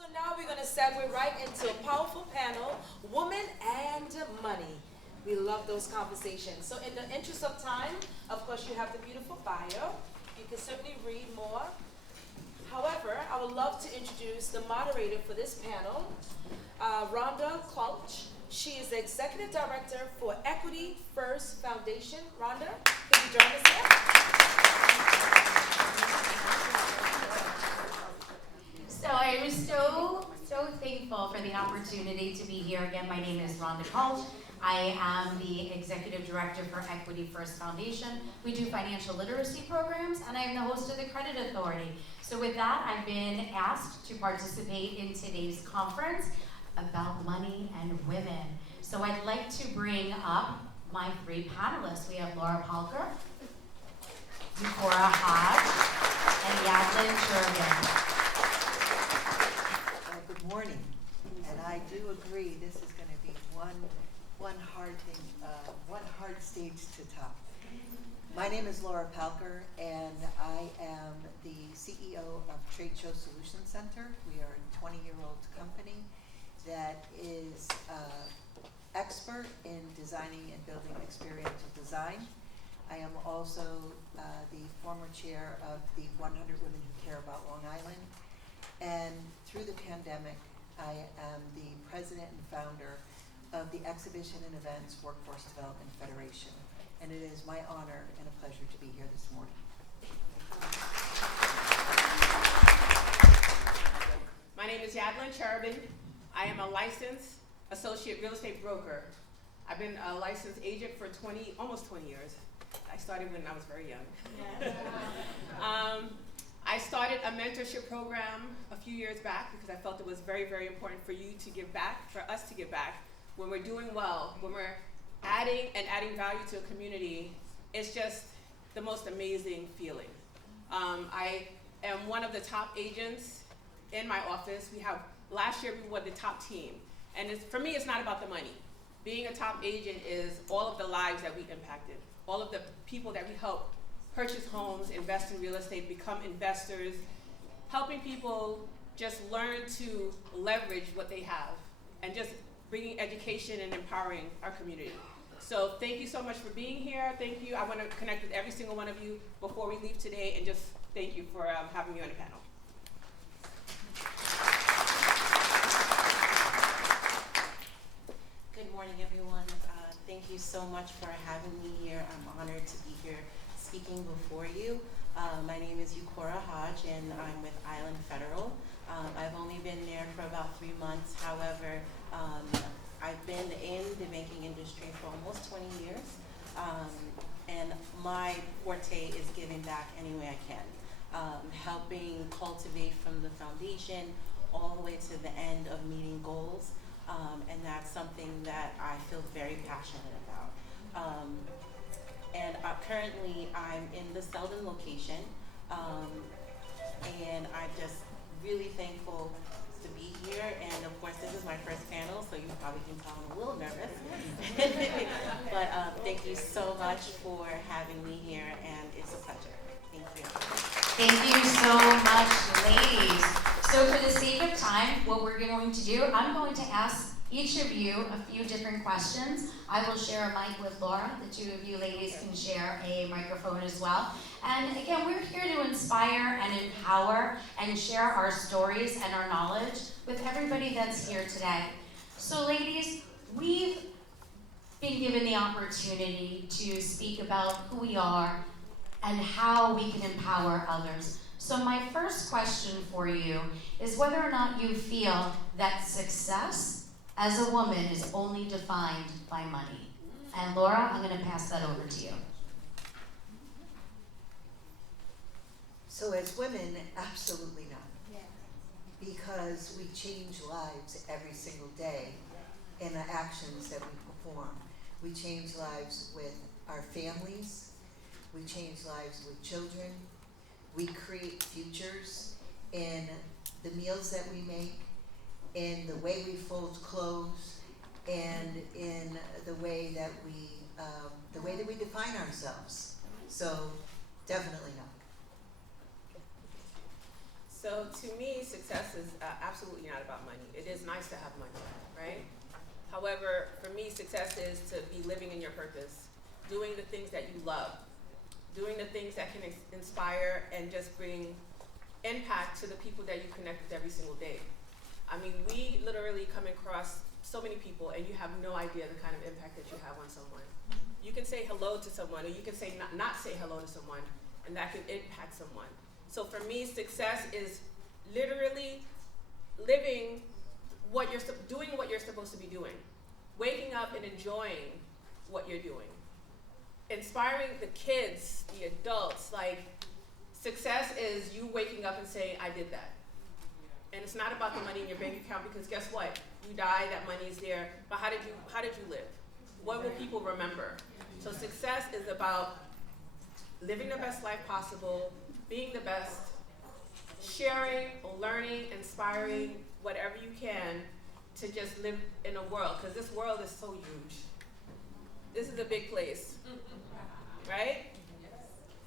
So now we're going to segue right into a powerful panel, Woman and Money. We love those conversations. So in the interest of time, of course, you have the beautiful bio. You can certainly read more. However, I would love to introduce the moderator for this panel, Rhonda Quelch. She is the Executive Director for Equity First Foundation. Rhonda, can you join us here? So I am so thankful for the opportunity to be here again. My name is Rhonda Quelch. I am the Executive Director for Equity First Foundation. We do financial literacy programs, and I am the host of the Credit Authority. So with that, I've been asked to participate in today's conference about money and women. So I'd like to bring up my three panelists. We have Laura Palker, Yukora Hodge, and Yadlin Sherman. Good morning, and I do agree this is going to be one hard stage to top. My name is Laura Palker, and I am the CEO of Trade Show Solutions Center. We are a 20-year-old company that is expert in designing and building experiential design. I am also the former chair of the 100 Women Who Care About Long Island. And through the pandemic, I am the president and founder of the Exhibition and Events Workforce Development Federation. And it is my honor and a pleasure to be here this morning. My name is Yadlin Sherman. I am a licensed associate real estate broker. I've been a licensed agent for almost 20 years. I started when I was very young. I started a mentorship program a few years back because I felt it was very, very important for you to give back, for us to give back. When we're doing well, when we're adding value to a community, it's just the most amazing feeling. I am one of the top agents in my office. Last year we were the top team. And for me, it's not about the money. Being a top agent is all of the lives that we impacted, all of the people that we helped purchase homes, invest in real estate, become investors, helping people just learn to leverage what they have, and just bringing education and empowering our community. So thank you so much for being here. Thank you. I want to connect with every single one of you before we leave today, and just thank you for having me on the panel. Good morning, everyone. Thank you so much for having me here. I'm honored to be here speaking before you. My name is Yukora Hodge, and I'm with Island Federal. I've only been there for about 3 months. However, I've been in the banking industry for almost 20 years, and my forte is giving back any way I can, helping cultivate from the foundation all the way to the end of meeting goals, and that's something that I feel very passionate about. And currently I'm in the Selden location, and I'm just really thankful to be here. And of course, this is my first panel, so you probably can tell I'm a little nervous. But thank you so much for having me here, and it's a pleasure. Thank you. Thank you so much, ladies. So for the sake of time, what we're going to do, I'm going to ask each of you a few different questions. I will share a mic with Laura. The two of you ladies can share a microphone as well. And again, we're here to inspire and empower and share our stories and our knowledge with everybody that's here today. So ladies, we've been given the opportunity to speak about who we are and how we can empower others. So my first question for you is whether or not you feel that success as a woman is only defined by money. And Laura, I'm going to pass that over to you. So as women, absolutely not. Because we change lives every single day in the actions that we perform. We change lives with our families. We change lives with children. We create futures in the meals that we make, in the way we fold clothes, and in the way that we define ourselves. So definitely not. So to me, success is absolutely not about money. It is nice to have money, right? However, for me, success is to be living in your purpose, doing the things that you love, doing the things that can inspire and just bring impact to the people that you connect with every single day. I mean, we literally come across so many people and you have no idea the kind of impact that you have on someone. You can say hello to someone, or you can say not say hello to someone, and that can impact someone. So for me, success is literally living doing what you're supposed to be doing, waking up and enjoying what you're doing, inspiring the kids, the adults. Like, success is you waking up and saying, I did that. And it's not about the money in your bank account, because guess what? You die, that money is there, but how did you live? What will people remember? So success is about living the best life possible, being the best, sharing, learning, inspiring, whatever you can to just live in a world, because this world is so huge. This is a big place, right?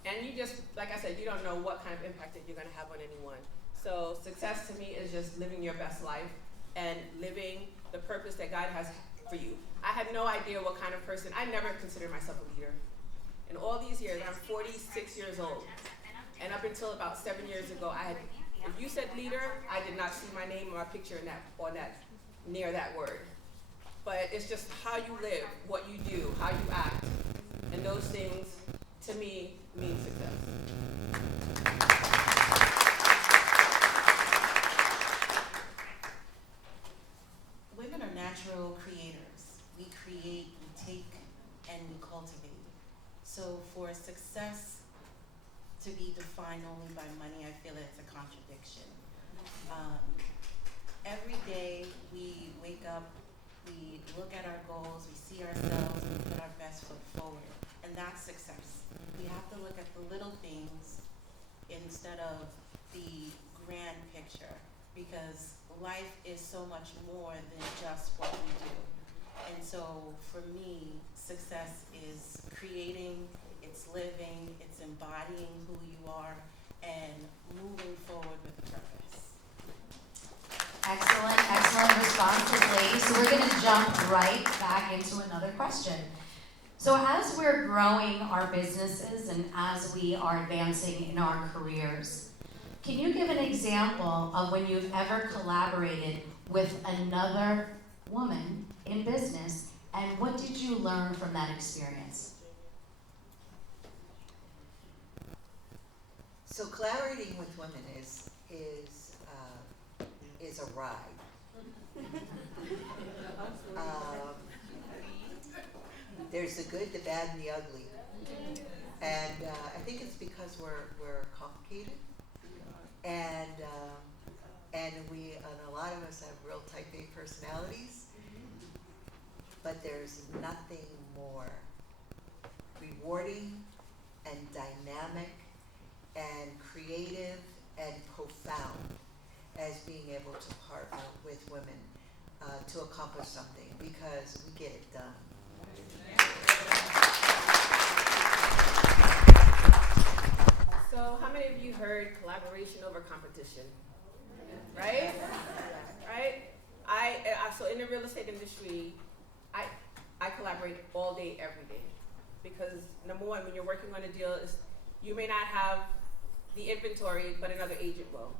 And you just, like I said, you don't know what kind of impact that you're gonna have on anyone. So success to me is just living your best life and living the purpose that God has for you. I had no idea what kind of person, I never considered myself a leader. In all these years, I'm 46 years old. And up until about 7 years ago, if you said leader, I did not see my name or a picture near that word. But it's just how you live, what you do, how you act. And those things, to me, mean success. Women are natural creators. We create, we take, and we cultivate. So for success to be defined only by money, I feel it's a contradiction. Every day we wake up, we look at our goals, we see ourselves, and we put our best foot forward. And that's success. We have to look at the little things instead of the grand picture, because life is so much more than just what we do. And so for me, success is creating, it's living, it's embodying who you are, and moving forward with purpose. Excellent responses, ladies. So we're going to jump right back into another question. So as we're growing our businesses and as we are advancing in our careers, can you give an example of when you've ever collaborated with another woman in business, and what did you learn from that experience? So collaborating with women is a ride. There's the good, the bad, and the ugly. And I think it's because we're complicated, and a lot of us have real type A personalities. But there's nothing more rewarding and dynamic and creative and profound as being able to partner with women to accomplish something, because we get it done. So how many of you heard collaboration over competition? Right? Right? So in the real estate industry, I collaborate all day, every day. Because number one, when you're working on a deal, you may not have the inventory, but another agent will.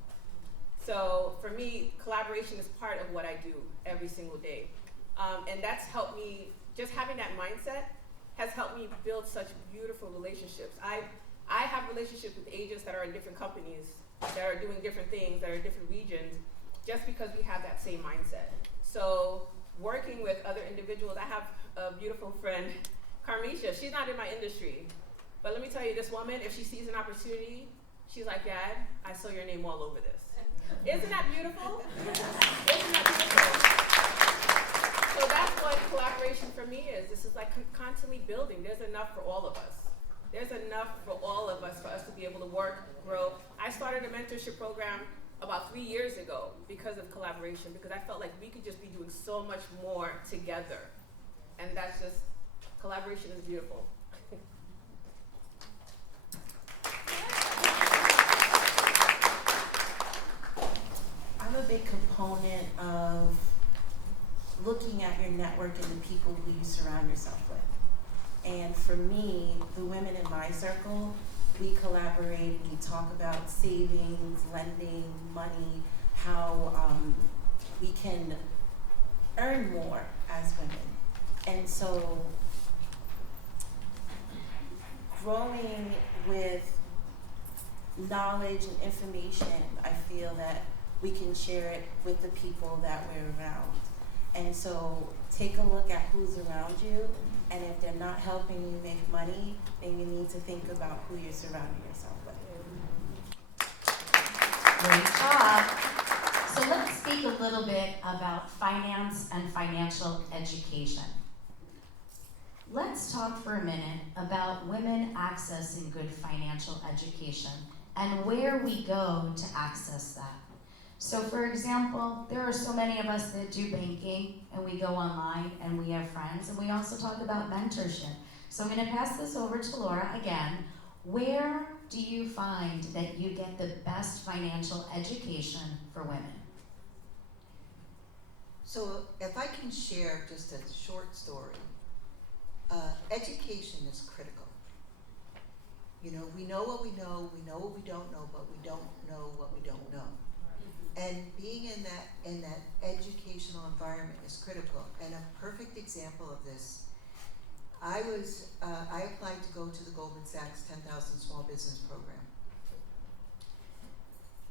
So for me, collaboration is part of what I do every single day. And that's helped me, just having that mindset has helped me build such beautiful relationships. I have relationships with agents that are in different companies, that are doing different things, that are in different regions, just because we have that same mindset. So working with other individuals, I have a beautiful friend, Carmisha. She's not in my industry, but let me tell you, this woman, if she sees an opportunity, she's like, Dad, I saw your name all over this. Isn't that beautiful? Isn't that beautiful? So that's what collaboration for me is. This is like constantly building. There's enough for all of us. There's enough for all of us for us to be able to work, grow. I started a mentorship program about 3 years ago because of collaboration, because I felt like we could just be doing so much more together. And that's just, collaboration is beautiful. proponent of looking at your network and the people who you surround yourself with. And for me, the women in my circle, we collaborate, we talk about savings, lending, money, how we can earn more as women. And so growing with knowledge and information, I feel that we can share it with the people that we're around. And so take a look at who's around you, and if they're not helping you make money, then you need to think about who you're surrounding yourself with. Great job. So let's speak a little bit about finance and financial education. Let's talk for a minute about women accessing good financial education and where we go to access that. So for example, there are so many of us that do banking and we go online and we have friends, and we also talk about mentorship. So I'm gonna pass this over to Laura again. Where do you find that you get the best financial education for women? So if I can share just a short story, education is critical. You know what we know what we don't know, but we don't know what we don't know. And being in that educational environment is critical. And a perfect example of this, I applied to go to the Goldman Sachs 10,000 Small Business Program.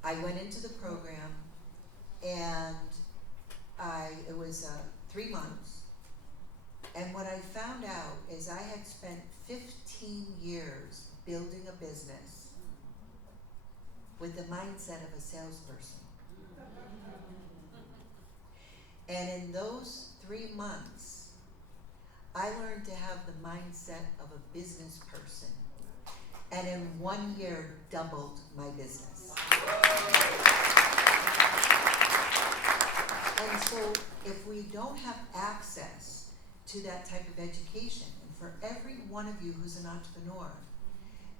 I went into the program, and it was 3 months. And what I found out is I had spent 15 years building a business with the mindset of a salesperson. And in those 3 months, I learned to have the mindset of a business person. And in 1 year, doubled my business. And so if we don't have access to that type of education, and for every one of you who's an entrepreneur,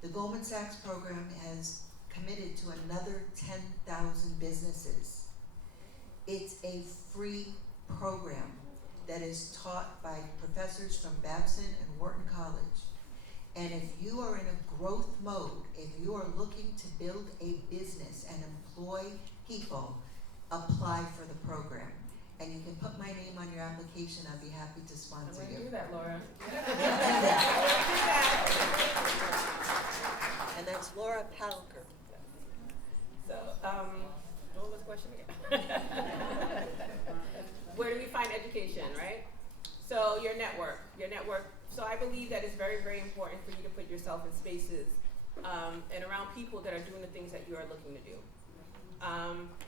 the Goldman Sachs program has committed to another 10,000 businesses. It's a free program that is taught by professors from Babson and Wharton College. And if you are in a growth mode, if you are looking to build a business and employ people, apply for the program. And you can put my name on your application. I'd be happy to sponsor you. Do that, Laura. And that's Laura Palker. So, what was the question again? Where do we find education, right? So your network. So I believe that it's very, very important for you to put yourself in spaces and around people that are doing the things that you are looking to do.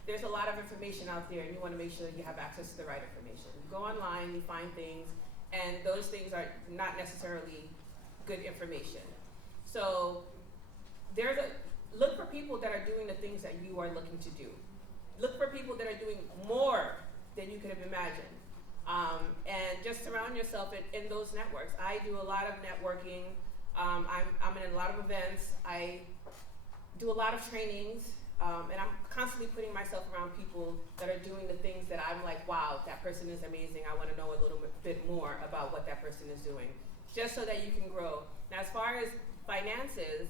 There's a lot of information out there, and you want to make sure that you have access to the right information. You go online, you find things, and those things are not necessarily good information. So look for people that are doing the things that you are looking to do. Look for people that are doing more than you could have imagined. And just surround yourself in those networks. I do a lot of networking. I'm in a lot of events. I do a lot of trainings. And I'm constantly putting myself around people that are doing the things that I'm like, wow, that person is amazing. I want to know a little bit more about what that person is doing, just so that you can grow. Now, as far as finances,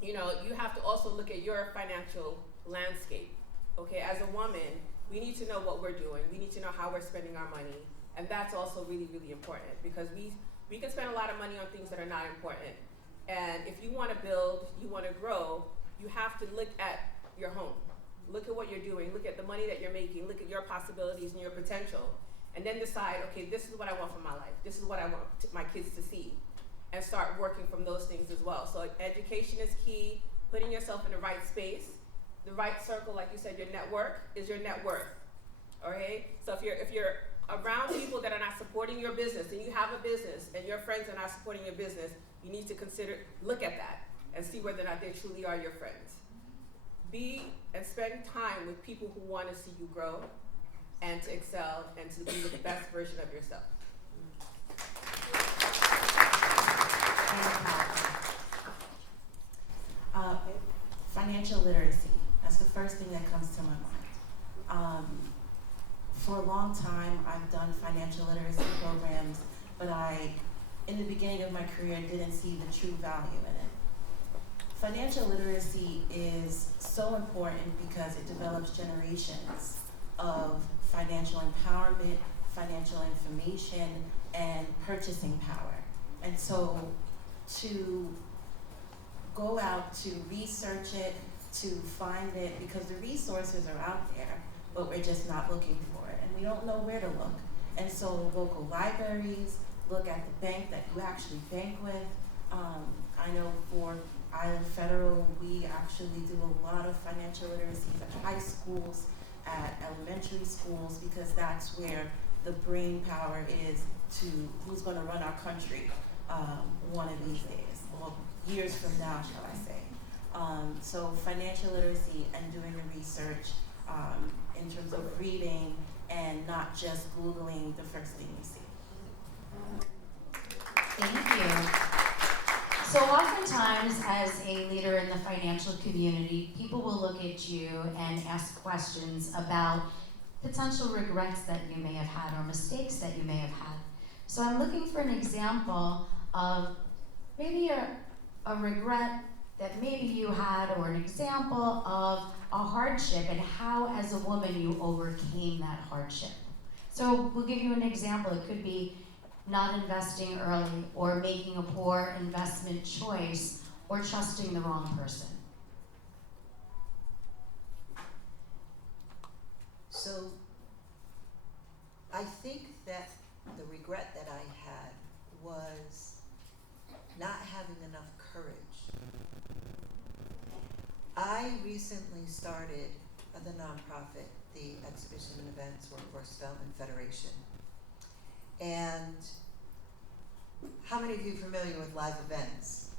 you have to also look at your financial landscape. Okay, as a woman, we need to know what we're doing. We need to know how we're spending our money. And that's also really, really important, because we can spend a lot of money on things that are not important. And if you want to build, you want to grow, you have to look at your home. Look at what you're doing. Look at the money that you're making. Look at your possibilities and your potential. And then decide, okay, this is what I want for my life. This is what I want my kids to see. And start working from those things as well. So education is key. Putting yourself in the right space. The right circle, like you said, your network is your net worth. Okay? So if you're around people that are not supporting your business, and you have a business and your friends are not supporting your business, you need to look at that and see whether or not they truly are your friends. Be and spend time with people who want to see you grow and to excel and to be the best version of yourself. Financial literacy. That's the first thing that comes to my mind. For a long time, I've done financial literacy programs, but in the beginning of my career, didn't see the true value in it. Financial literacy is so important because it develops generations of financial empowerment, financial information, and purchasing power. And so to go out to research it, to find it, because the resources are out there, but we're just not looking for it, and we don't know where to look. And so local libraries, look at the bank that you actually bank with. I know for Island Federal, we actually do a lot of financial literacy at high schools, at elementary schools, because that's where the brain power is to who's going to run our country one of these days, well, years from now, shall I say. So financial literacy and doing the research in terms of reading and not just Googling the first thing you see. Thank you. So oftentimes, as a leader in the financial community, people will look at you and ask questions about potential regrets that you may have had or mistakes that you may have had. So I'm looking for an example of maybe a regret that maybe you had, or an example of a hardship and how, as a woman, you overcame that hardship. So we'll give you an example. It could be not investing early, or making a poor investment choice, or trusting the wrong person. So I think that the regret that I had was not having enough courage. I recently started the nonprofit, the Exhibition and Events Workforce Development Federation. And how many of you are familiar with live events?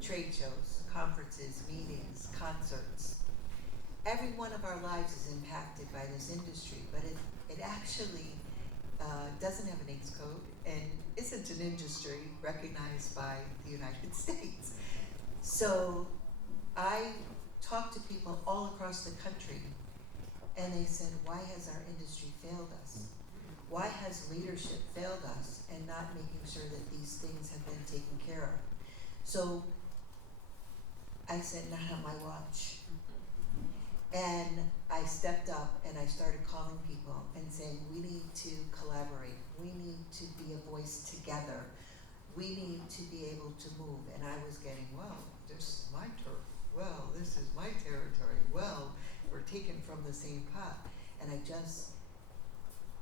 Trade shows, conferences, meetings, concerts. Every one of our lives is impacted by this industry, but it actually doesn't have an ACE code and isn't an industry recognized by the United States. So I talked to people all across the country, and they said, why has our industry failed us? Why has leadership failed us and not making sure that these things have been taken care of? So I said, not on my watch. And I stepped up and I started calling people and saying, we need to collaborate. We need to be a voice together. We need to be able to move. And I was getting, well, this is my turf. Well, this is my territory. Well, we're taken from the same pot. And I just,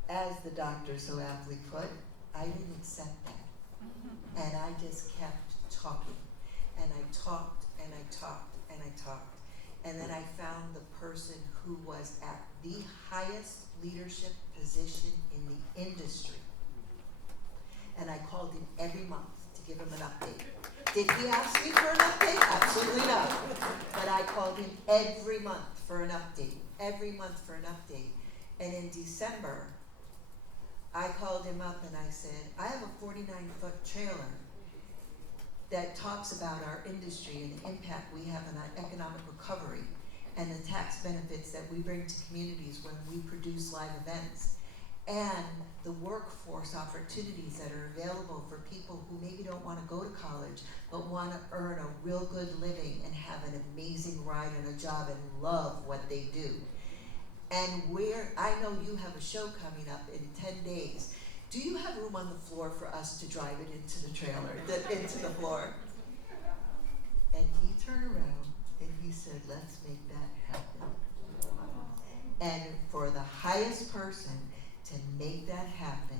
as the doctor so aptly put, I didn't accept that. And I just kept talking. And I talked and I talked and I talked. And then I found the person who was at the highest leadership position in the industry. And I called him every month to give him an update. Did he ask me for an update? Absolutely not. But I called him every month for an update. Every month for an update. And in December, I called him up and I said, I have a 49-foot trailer that talks about our industry and the impact we have on our economic recovery and the tax benefits that we bring to communities when we produce live events, and the workforce opportunities that are available for people who maybe don't want to go to college but want to earn a real good living and have an amazing ride on a job and love what they do. And I know you have a show coming up in 10 days. Do you have room on the floor for us to drive it into the trailer, into the floor? And he turned around and he said, let's make that happen. And for the highest person to make that happen,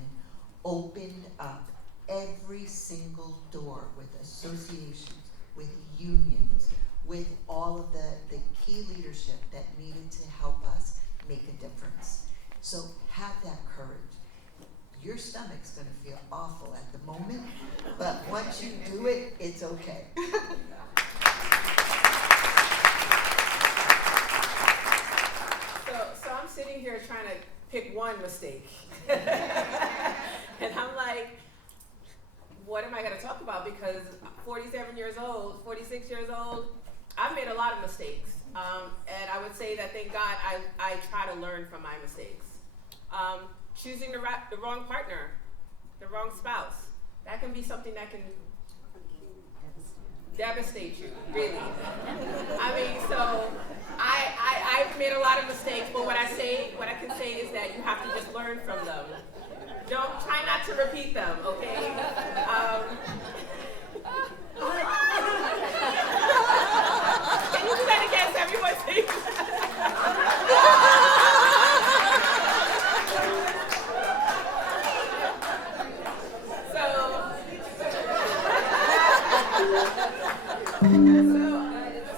opened up every single door with associations, with unions, with all of the key leadership that needed to help us make a difference. So have that courage. Your stomach's going to feel awful at the moment, but once you do it, it's okay. So I'm sitting here trying to pick one mistake. And I'm like, what am I going to talk about? Because I'm 47 years old, 46 years old, I've made a lot of mistakes. And I would say that thank God I try to learn from my mistakes. Choosing the wrong partner, the wrong spouse, that can be something that can devastate you, really. I mean, so I've made a lot of mistakes, but what I can say is that you have to just learn from them. Try not to repeat them, okay? Can you do that again so everyone sees?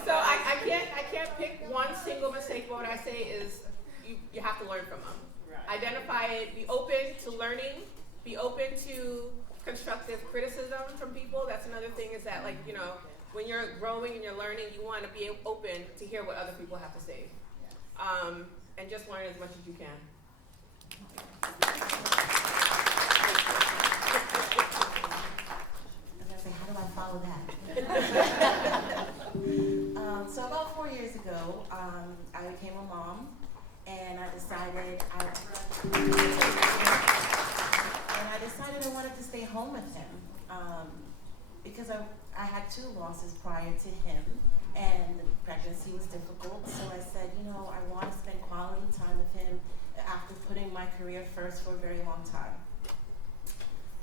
So I can't pick one single mistake, but what I say is you have to learn from them. Identify it, be open to learning, be open to constructive criticism from people. That's another thing is that, like, you know, when you're growing and you're learning, you want to be open to hear what other people have to say. And just learn as much as you can. How do I follow that? So about 4 years ago, I became a mom, and I decided I wanted to stay home with him because I had 2 losses prior to him, and the pregnancy was difficult. So I said, you know, I want to spend quality time with him after putting my career first for a very long time.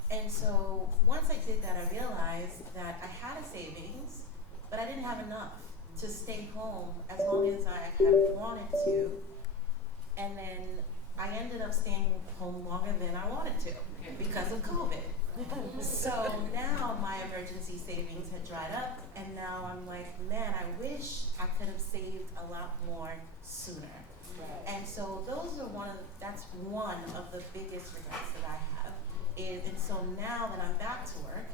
And so once I did that, I realized that I had a savings, but I didn't have enough to stay home as long as I had wanted to. And then I ended up staying home longer than I wanted to because of COVID. So now my emergency savings had dried up, and now I'm like, man, I wish I could have saved a lot more sooner. Right. And so that's one of the biggest regrets that I have. And so now that I'm back to work,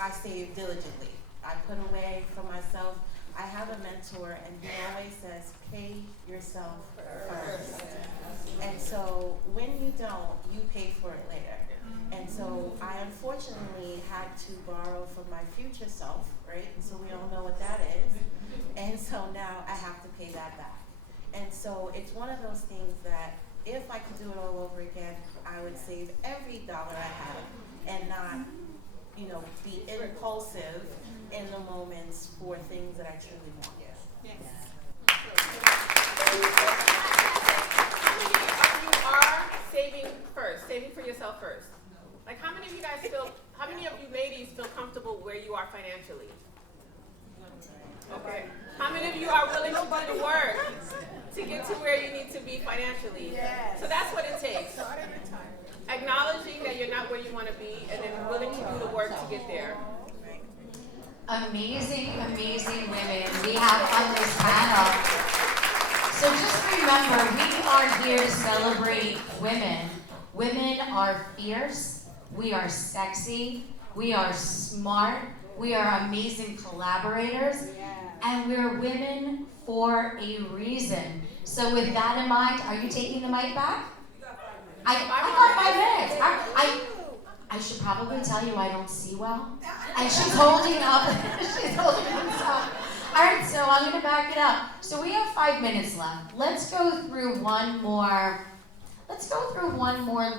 I save diligently. I put away for myself. I have a mentor, and he always says, pay yourself first. And so when you don't, you pay for it later. And so I unfortunately had to borrow from my future self, right? And so we all know what that is. And so now I have to pay that back. And so it's one of those things that if I could do it all over again, I would save every dollar I have and not, you know, be impulsive in the moments for things that I truly want. Yes. You are saving for yourself first. Like, how many of you ladies feel comfortable where you are financially? Okay. How many of you are willing to do the work to get to where you need to be financially? Yes. So that's what it takes. Acknowledging that you're not where you want to be, and then willing to do the work to get there. Amazing, amazing women we have on this panel. So just remember, we are here to celebrate women. Women are fierce, we are sexy, we are smart, we are amazing collaborators, and we're women for a reason. So with that in mind, are you taking the mic back? I got 5 minutes. I should probably tell you I don't see well. And she's holding up. She's holding us up. All right, so I'm going to back it up. So we have 5 minutes left. Let's go through one more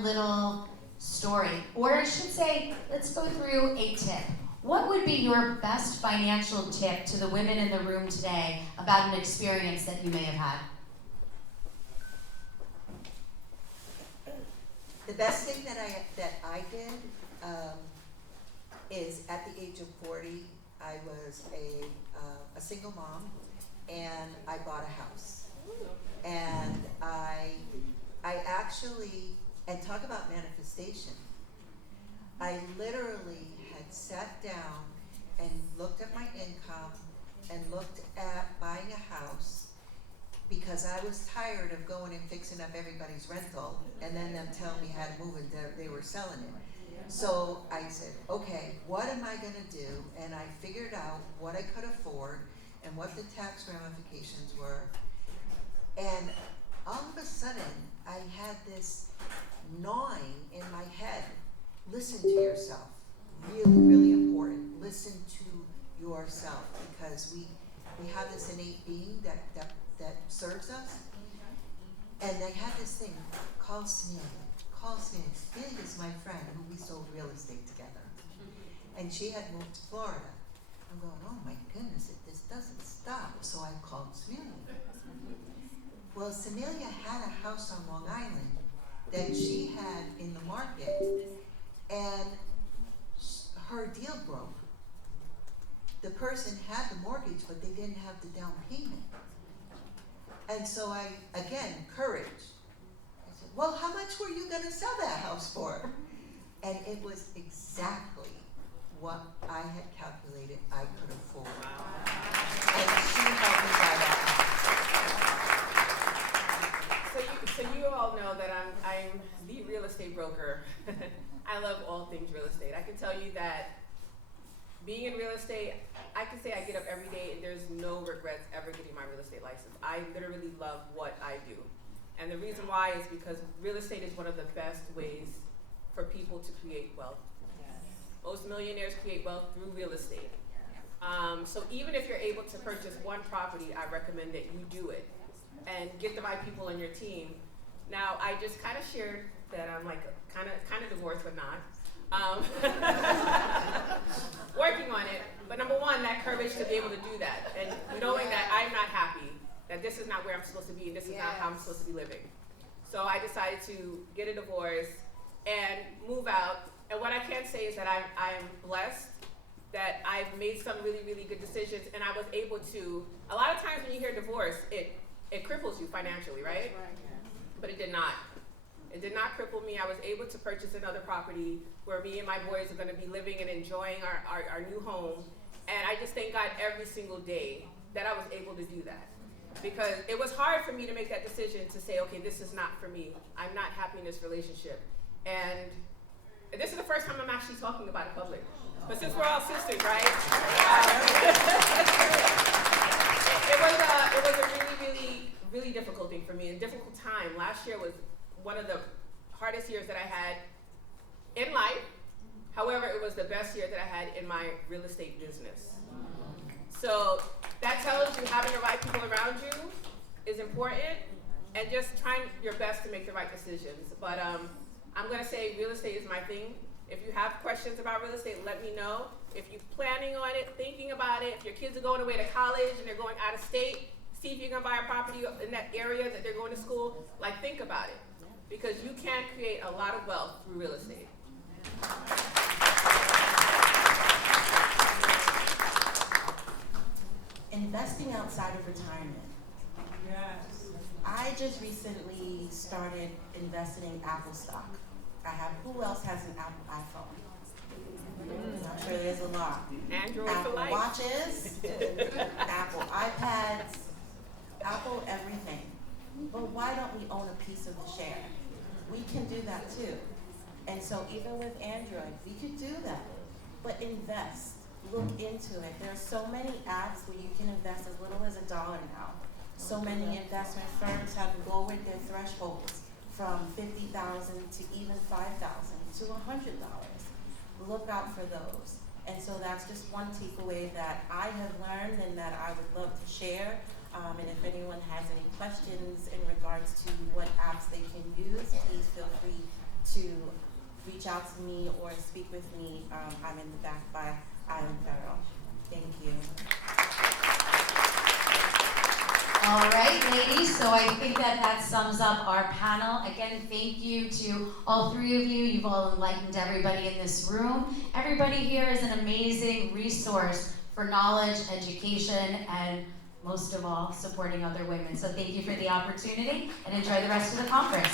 little story. Or I should say, let's go through a tip. What would be your best financial tip to the women in the room today about an experience that you may have had? The best thing that I did is at the age of 40, I was a single mom, and I bought a house. And I actually, and talk about manifestation, I literally had sat down and looked at my income and looked at buying a house, because I was tired of going and fixing up everybody's rental and then them telling me how to move and they were selling it. So I said, okay, what am I gonna do? And I figured out what I could afford and what the tax ramifications were. And all of a sudden, I had this gnawing in my head. Listen to yourself. Really, really important. Listen to yourself, because we have this innate serves us. And they had this thing, call Smealy. Smealy is my friend who we sold real estate together. And she had moved to Florida. I'm going, oh my goodness, this doesn't stop. So I called Smealy. Well, Smealy had a house on Long Island that she had in the market, and her deal broke. The person had the mortgage, but they didn't have the down payment. And so I, again, courage. I said, well, how much were you going to sell that house for? And it was exactly what I had calculated I could afford. And she helped me buy that house. So you all know that I'm the real estate broker. I love all things real estate. I can tell you that being in real estate, I can say I get up every day and there's no regrets ever getting my real estate license. I literally love what I do. And the reason why is because real estate is one of the best ways for people to create wealth. Most millionaires create wealth through real estate. So even if you're able to purchase one property, I recommend that you do it and get the right people on your team. Now, I just kind of shared that I'm like kind of divorced, but not. Working on it, but number one, that courage to be able to do that, and knowing that I'm not happy, that this is not where I'm supposed to be, and this is not how I'm supposed to be living. So I decided to get a divorce and move out. And what I can say is that I'm blessed that I've made some really, really good decisions, and I was able to. A lot of times when you hear divorce, it cripples you financially, right? But it did not. It did not cripple me. I was able to purchase another property where me and my boys are going to be living and enjoying our new home. And I just thank God every single day that I was able to do that. Because it was hard for me to make that decision to say, okay, this is not for me. I'm not happy in this relationship. And this is the first time I'm actually talking about it public. But since we're all sisters, right? It was a really, really, really difficult thing for me, a difficult time. Last year was one of the hardest years that I had in life. However, it was the best year that I had in my real estate business. So that tells you having the right people around you is important, and just trying your best to make the right decisions. But I'm gonna say real estate is my thing. If you have questions about real estate, let me know. If you're planning on it, thinking about it, if your kids are going away to college and they're going out of state, see if you're gonna buy a property in that area that they're going to school, like think about it. Because you can create a lot of wealth through real estate. Investing outside of retirement. Yes. I just recently started investing in Apple stock. Who else has an Apple iPhone? I'm sure there's a lot. Android for Apple life. watches, Apple iPads, Apple everything. But why don't we own a piece of the share? We can do that too. And so even with Android, we could do that. But invest. Look into it. There are so many apps where you can invest as little as $1 now. So many investment firms have lowered their thresholds from $50,000 to even $5,000 to $100. Look out for those. And so that's just one takeaway that I have learned and that I would love to share. And if anyone has any questions in regards to what apps they can use, please feel free to reach out to me or speak with me. I'm in the back by Island Federal. Thank you. All right, ladies, so I think that sums up our panel. Again, thank you to all three of you. You've all enlightened everybody in this room. Everybody here is an amazing resource for knowledge, education, and most of all, supporting other women. So thank you for the opportunity, and enjoy the rest of the conference.